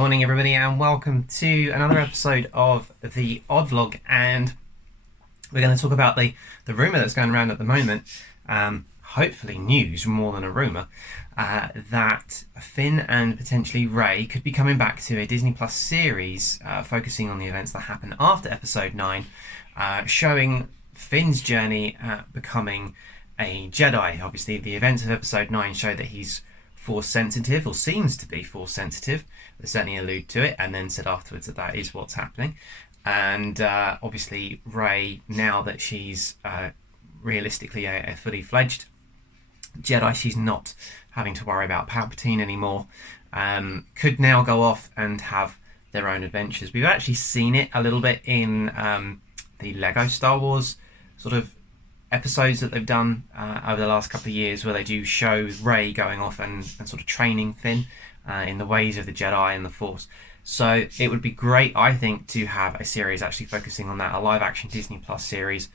Morning, everybody, and welcome to another episode of the Odd Vlog. And we're going to talk about the rumour that's going around at the moment, hopefully news more than a rumour, that Finn and potentially Rey could be coming back to a Disney Plus series focusing on the events that happen after Episode 9, showing Finn's journey at becoming a Jedi. Obviously, the events of Episode 9 show that he's Force sensitive, or seems to be Force sensitive. They certainly allude to it, and then said afterwards that is what's happening. And obviously, Rey, now that she's realistically a fully fledged Jedi, she's not having to worry about Palpatine anymore. Could now go off and have their own adventures. We've actually seen it a little bit in the Lego Star Wars sort of episodes that they've done over the last couple of years, where they do show Rey going off and sort of training Finn in the ways of the Jedi and the Force. So it would be great, I think, to have a series actually focusing on that, a live action Disney Plus series.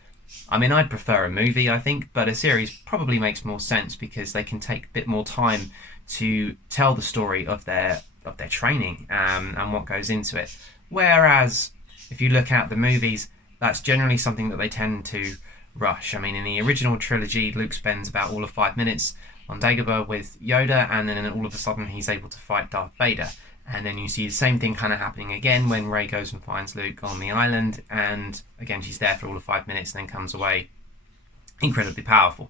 I mean, I'd prefer a movie, I think, but a series probably makes more sense because they can take a bit more time to tell the story of their training and what goes into it. Whereas if you look at the movies, that's generally something that they tend to rush. I mean, in the original trilogy, Luke spends about all of 5 minutes on Dagobah with Yoda, and then all of a sudden he's able to fight Darth Vader. And then you see the same thing kind of happening again when Rey goes and finds Luke on the island, and again she's there for all of 5 minutes and then comes away incredibly powerful.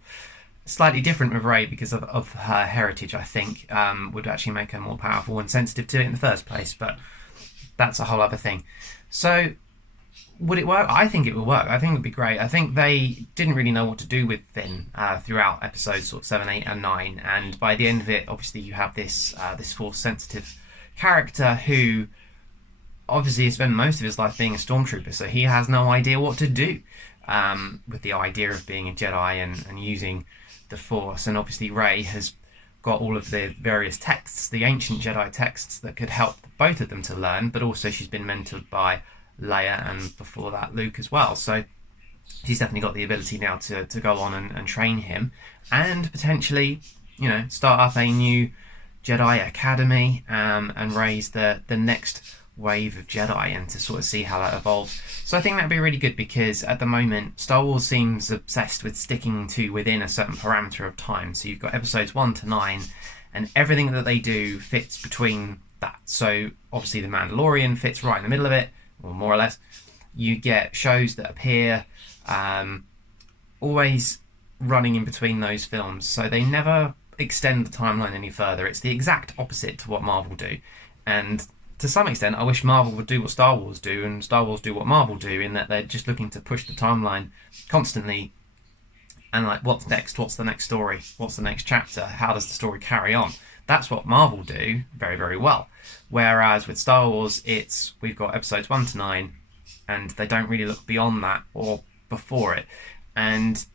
Slightly different with Rey because of her heritage, I think, would actually make her more powerful and sensitive to it in the first place, but that's a whole other thing. So would it work? I think it would work. I think it would be great. I think they didn't really know what to do with Finn throughout episodes sort of 7, 8 and 9, and by the end of it, obviously you have this Force sensitive character who obviously has spent most of his life being a stormtrooper, so he has no idea what to do with the idea of being a Jedi and using the Force. And obviously Rey has got all of the various texts, the ancient Jedi texts, that could help both of them to learn, but also she's been mentored by Leia and before that Luke as well, so she's definitely got the ability now to go on and train him, and potentially, you know, start up a new Jedi Academy and raise the next wave of Jedi, and to sort of see how that evolves. So I think that'd be really good, because at the moment Star Wars seems obsessed with sticking to within a certain parameter of time. So you've got episodes 1 to 9, and everything that they do fits between that. So obviously The Mandalorian fits right in the middle of it, or more or less. You get shows that appear always running in between those films, so they never extend the timeline any further. It's the exact opposite to what Marvel do, and to some extent I wish Marvel would do what Star Wars do and Star Wars do what Marvel do, in that they're just looking to push the timeline constantly, and like, what's next, what's the next story, what's the next chapter, how does the story carry on. That's what Marvel do very, very well. Whereas with Star Wars, we've got episodes 1 to 9, and they don't really look beyond that or before it. And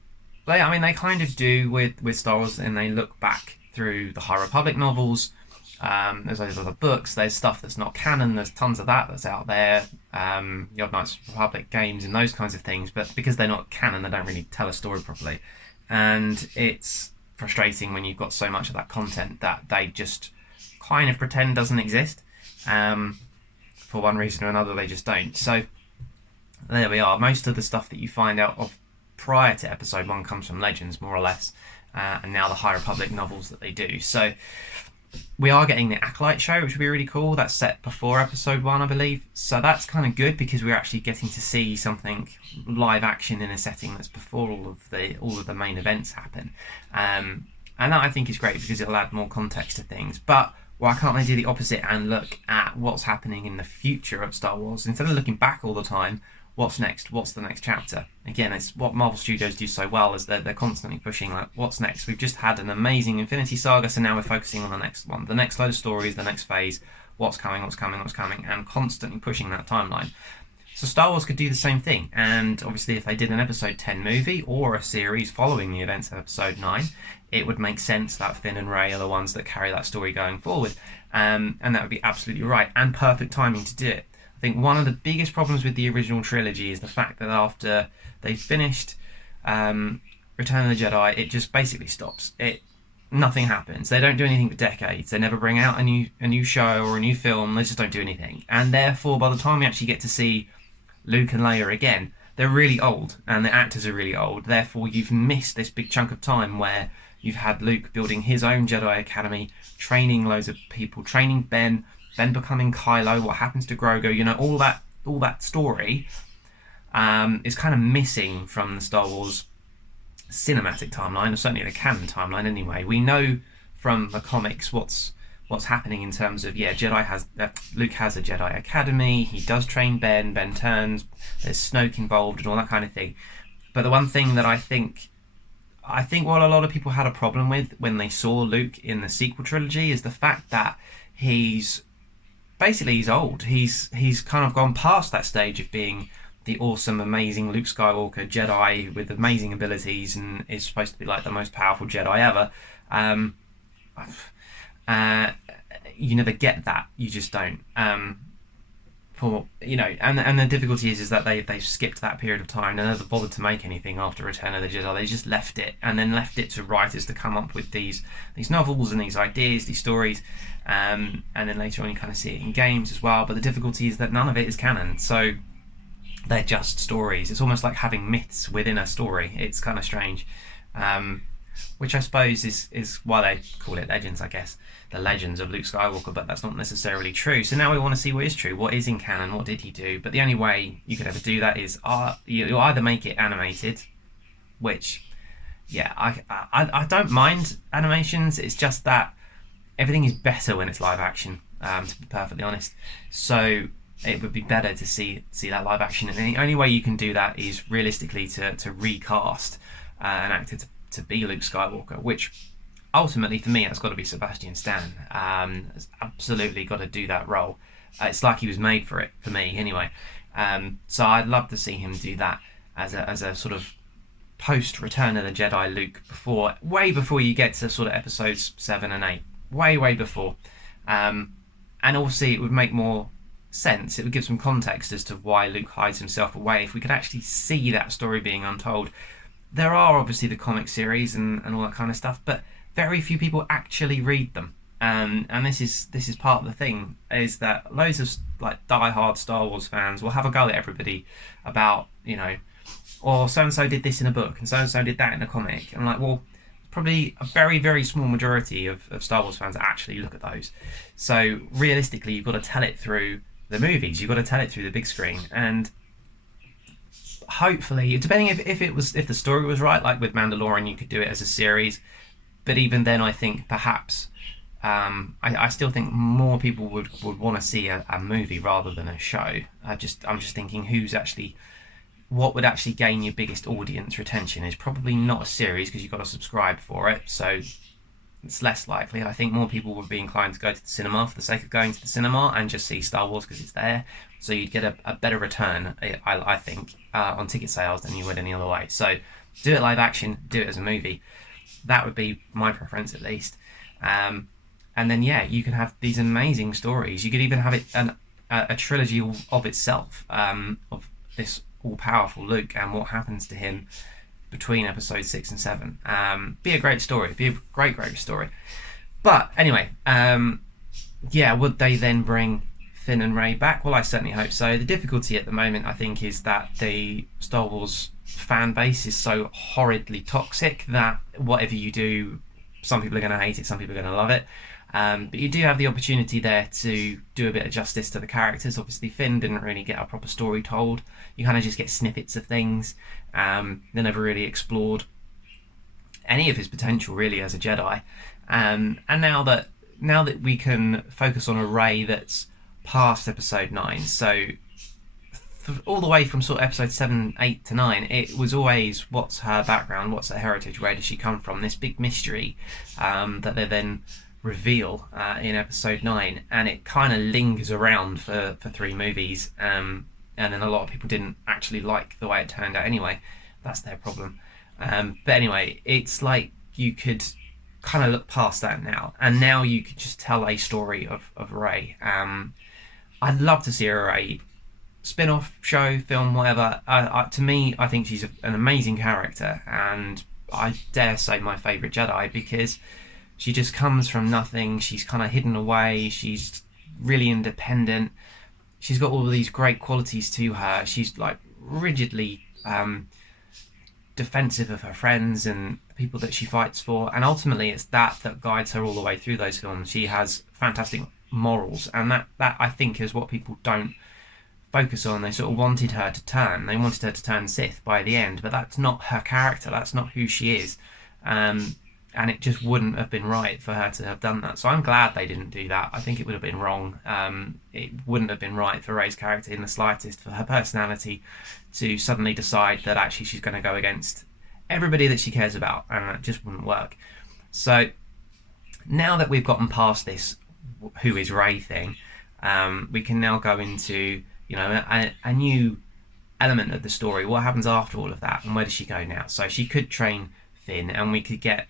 they kind of do with Star Wars, and they look back through the High Republic novels. There's those other books. There's stuff that's not canon. There's tons of that's out there. The Odd Knights Republic games and those kinds of things. But because they're not canon, they don't really tell a story properly. And it's frustrating when you've got so much of that content that they just kind of pretend doesn't exist. For one reason or another, they just don't. So there we are. Most of the stuff that you find out of prior to episode 1 comes from Legends, more or less, and now the High Republic novels that they do. So we are getting the Acolyte show, which will be really cool. That's set before episode 1, I believe. So that's kind of good, because we're actually getting to see something live action in a setting that's before all of the main events happen. And that, I think, is great, because it'll add more context to things. But why can't they do the opposite and look at what's happening in the future of Star Wars? Instead of looking back all the time, what's next? What's the next chapter? Again, it's what Marvel Studios do so well, is they're constantly pushing, like, what's next? We've just had an amazing Infinity Saga, so now we're focusing on the next one, the next load of stories, the next phase, what's coming, and constantly pushing that timeline. So Star Wars could do the same thing, and obviously if they did an episode 10 movie or a series following the events of episode 9, it would make sense that Finn and Rey are the ones that carry that story going forward, and that would be absolutely right, and perfect timing to do it. I think one of the biggest problems with the original trilogy is the fact that after they finished Return of the Jedi, it just basically stops. It nothing happens. They don't do anything for decades. They never bring out a new show or a new film. They just don't do anything. And therefore, by the time we actually get to see Luke and Leia again, they're really old, and the actors are really old. Therefore, you've missed this big chunk of time where you've had Luke building his own Jedi Academy, training loads of people, training Ben becoming Kylo, what happens to Grogu, all that story is kind of missing from the Star Wars cinematic timeline, or certainly the canon timeline anyway. We know from the comics what's happening in terms of, Luke has a Jedi Academy, he does train Ben turns, there's Snoke involved and all that kind of thing. But the one thing that I think what a lot of people had a problem with when they saw Luke in the sequel trilogy is the fact that he's old. He's kind of gone past that stage of being the awesome, amazing Luke Skywalker Jedi with amazing abilities and is supposed to be like the most powerful Jedi ever. You never get that. You just don't. And the difficulty is that they've skipped that period of time. They never bothered to make anything after Return of the Jedi. They just left it, and then left it to writers to come up with these novels and these ideas, these stories, and then later on you kind of see it in games as well. But the difficulty is that none of it is canon, so they're just stories. It's almost like having myths within a story. It's kind of strange, which I suppose is why they call it legends, I guess. The legends of Luke Skywalker, but that's not necessarily true. So now we want to see what is true, what is in canon, what did he do. But the only way you could ever do that is you either make it animated, which, I don't mind animations. It's just that everything is better when it's live action, to be perfectly honest. So it would be better to see that live action, and the only way you can do that is realistically to recast an actor to be Luke Skywalker, which ultimately for me it's got to be Sebastian Stan. Has absolutely got to do that role. It's like he was made for it, for me anyway. So I'd love to see him do that as a sort of post Return of the Jedi Luke, way before you get to sort of episodes 7 and 8, way before. And obviously it would make more sense. It would give some context as to why Luke hides himself away if we could actually see that story being untold. There are obviously the comic series and all that kind of stuff, but very few people actually read them. And this is part of the thing, is that loads of like die-hard Star Wars fans will have a go at everybody about, or so-and-so did this in a book and so-and-so did that in a comic. And I'm like, well, probably a very, very small majority of Star Wars fans actually look at those. So realistically, you've got to tell it through the movies. You've got to tell it through the big screen. And hopefully, depending if the story was right, like with Mandalorian, you could do it as a series. But even then, I think perhaps I still think more people would want to see a movie rather than a show. I'm just thinking what would actually gain your biggest audience retention is probably not a series, because you've got to subscribe for it, so it's less likely. I think more people would be inclined to go to the cinema for the sake of going to the cinema and just see Star Wars because it's there. So you'd get a better return, I think, on ticket sales than you would any other way. So do it live action, do it as a movie. That would be my preference, at least. And then, you can have these amazing stories. You could even have it a trilogy of itself, of this all-powerful Luke and what happens to him between episodes 6 and 7. Be a great story. Be a great story. But anyway, would they then bring Finn and Rey back? Well, I certainly hope so. The difficulty at the moment, I think, is that the Star Wars fan base is so horridly toxic that whatever you do, some people are going to hate it, some people are going to love it. But you do have the opportunity there to do a bit of justice to the characters. Obviously, Finn didn't really get a proper story told. You kind of just get snippets of things. They never really explored any of his potential, really, as a Jedi. And now that we can focus on a Rey that's past episode 9, so all the way from sort of episode 7, 8 to 9, it was always what's her background, what's her heritage, where does she come from, this big mystery that they then reveal in episode 9, and it kind of lingers around for 3 movies, and then a lot of people didn't actually like the way it turned out anyway. That's their problem. But anyway, it's like you could kind of look past that now, and now you could just tell a story of Rey. I'd love to see a Rey spin-off, show, film, whatever. To me, I think she's an amazing character, and I dare say my favourite Jedi, because She just comes from nothing. She's kind of hidden away. She's really independent. She's got all of these great qualities to her. She's like rigidly defensive of her friends and the people that she fights for, and ultimately it's that guides her all the way through those films. She has fantastic morals, and that I think is what people don't focus on. They sort of wanted her to turn. They wanted her to turn Sith by the end, but that's not her character. That's not who she is. And it just wouldn't have been right for her to have done that. So I'm glad they didn't do that. I think it would have been wrong. It wouldn't have been right for Rey's character in the slightest, for her personality to suddenly decide that actually she's going to go against everybody that she cares about, and that just wouldn't work. So now that we've gotten past this who is Rey thing, we can now go into, you know, a new element of the story. What happens after all of that, and where does she go now? So she could train Finn, and we could get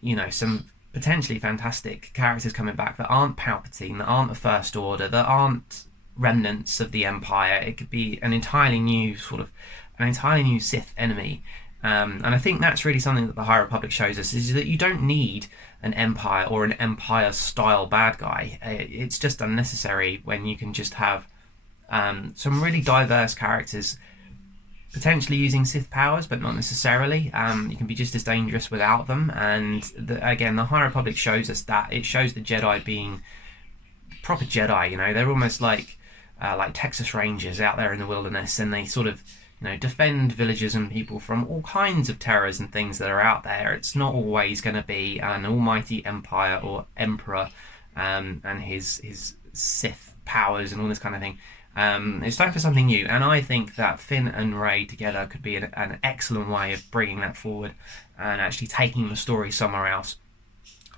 you know, some potentially fantastic characters coming back that aren't Palpatine, that aren't the First Order, that aren't remnants of the Empire. It could be an entirely new Sith enemy. And I think that's really something that the High Republic shows us, is that you don't need an Empire or an Empire-style bad guy. It's just unnecessary when you can just have some really diverse characters potentially using Sith powers, but not necessarily. You can be just as dangerous without them. And again, the High Republic shows us that. It shows the Jedi being proper Jedi. You know, they're almost like Texas Rangers out there in the wilderness, and they sort of, you know, defend villagers and people from all kinds of terrors and things that are out there. It's not always going to be an almighty empire or emperor and his Sith powers and all this kind of thing. It's time for something new, and I think that Finn and Rey together could be an excellent way of bringing that forward and actually taking the story somewhere else.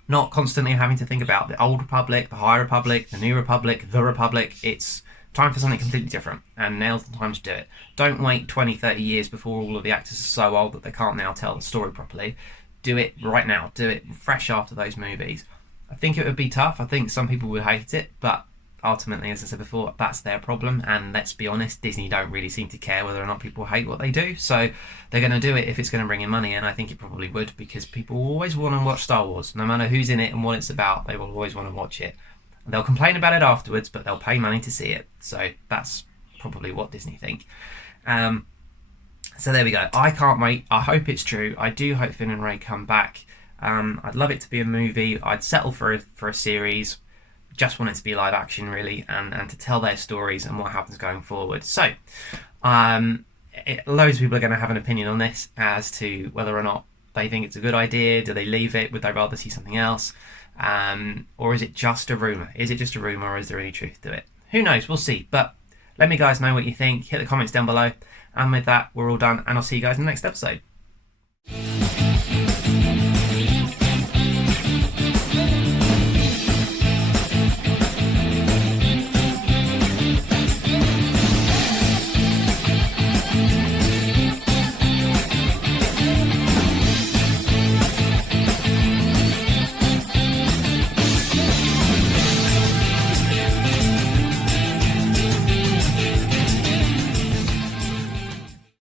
Not constantly having to think about the Old Republic, the High Republic, the New Republic, the Republic. It's time for something completely different, and now's the time to do it. Don't wait 20, 30 years before all of the actors are so old that they can't now tell the story properly. Do it right now. Do it fresh after those movies. I think it would be tough. I think some people would hate it, but ultimately, as I said before, that's their problem, and let's be honest, Disney don't really seem to care whether or not people hate what they do, so they're going to do it if it's going to bring in money, and I think it probably would, because people always want to watch Star Wars. No matter who's in it and what it's about, they will always want to watch it. They'll complain about it afterwards, but they'll pay money to see it, so that's probably what Disney think. So there we go. I can't wait. I hope it's true. I do hope Finn and Rey come back. I'd love it to be a movie. I'd settle for a series. Just want it to be live action, really, and to tell their stories and what happens going forward. So, loads of people are going to have an opinion on this as to whether or not they think it's a good idea. Do they leave it? Would they rather see something else? Or is it just a rumour? Is it just a rumour, or is there any truth to it? Who knows? We'll see. But let me guys know what you think. Hit the comments down below. And with that, we're all done, and I'll see you guys in the next episode.